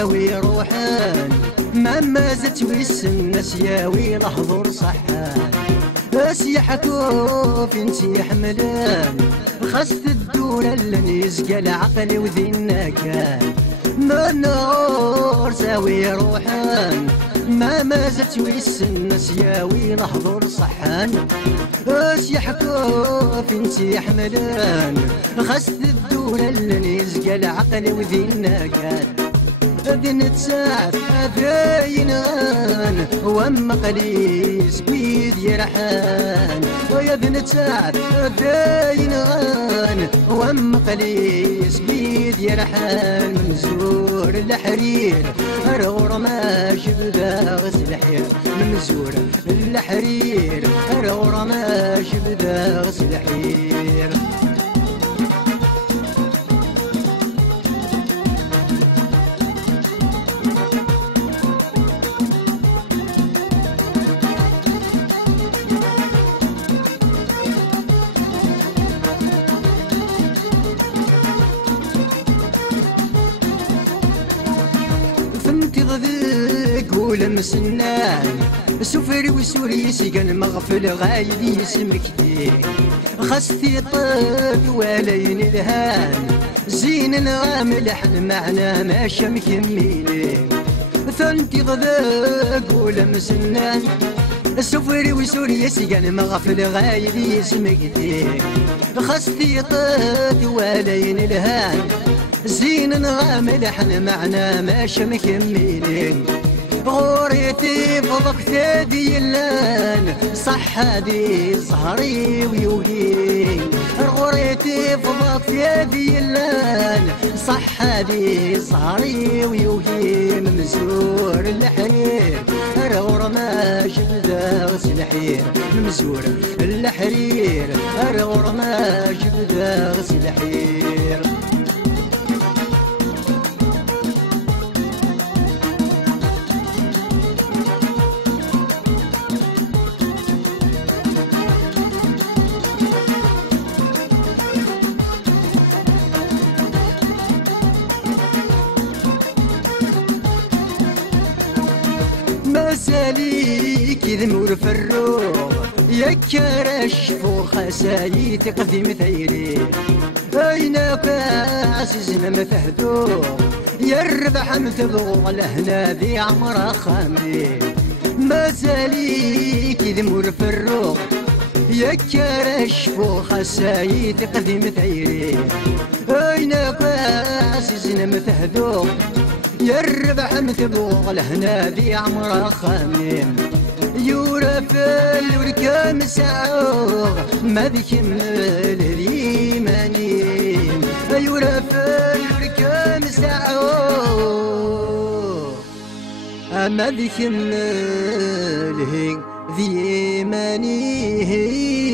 ساوي روحان ما مازت ويسن سياوي لحظور صحان يحكوا فين يحملان خاصة الدولة اللي يزقى العقل وذينا كان ما النور ساوي روحان ما مازت ويسن سياوي لحظور صحان يحكوا فين يحملان خاصة الدولة اللي يزقى العقل وذينا كان ذن تساعد ذاين غان وما قليس بيد يرحان ويا ذن تساعد ذاين غان وما قليس بيد يرحان مزور الحرير رغور ما شبدا غسل حير مزور الحرير رغور ما شبدا غسل حير ذيك ولمس الناي سفر وسوري سيقن مغفل غايد يسمك ديك خستي طيف ولين الهان زين غاملحن معنا ما شمك ميلين ثنتي ذيك ولمس الناي سفر وسوري سيقن مغفل غايد يسمك ديك خستي طيف ولين الهان زين غاملحن معنا ماشي مكملين غوريتي فضق ثادي اللان صح هادي صهري ويولين غوريتي فضق ثادي اللان صح هادي صهري ويولين مزور الحرير غور ما شبدا غسل حير مزور الحرير غور ما شبدا غسل حير مساليك ذمور في الروح يا كرش فوق خسايي تقدم ثيري اين عزيزنا ما فهدو يا الربح متبغو لهنا ذي عمر خامي مساليك ذمور في الروح يا كرش فوق خسايي تقدم ثيري اين عزيزنا ما فهدو يا الربح متبوغ لهنا ذي عمره خميم يورا في الوركام سعوغ ما بيكمل ذي منيم يورا في الوركام سعوغ ما بيكمل ذي منيم